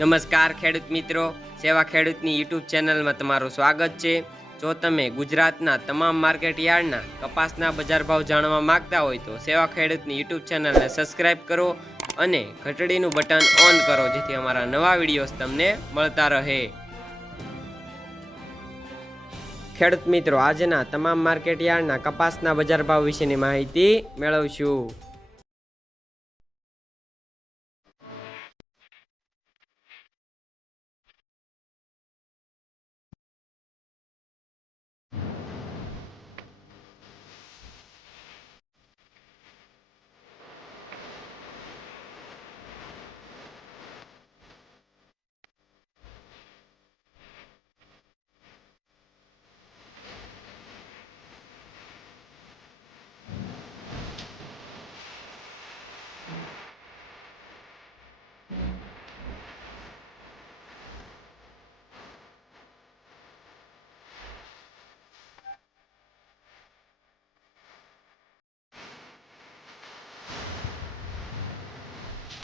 નમસ્કાર ખેડૂત મિત્રો, સેવા ખેડૂતની યુટ્યુબ ચેનલમાં તમારું સ્વાગત છે। જો તમે ગુજરાતના તમામ માર્કેટ યાર્ડના કપાસના બજાર ભાવ જાણવા માંગતા હોય તો સેવા ખેડૂતની યુટ્યુબ ચેનલને સબસ્ક્રાઇબ કરો અને ઘંટડીનું બટન ઓન કરો, જેથી અમારા નવા વિડીયોઝ તમને મળતા રહે। ખેડૂત મિત્રો, આજના તમામ માર્કેટ યાર્ડના કપાસના બજાર ભાવ વિશેની માહિતી મેળવશું।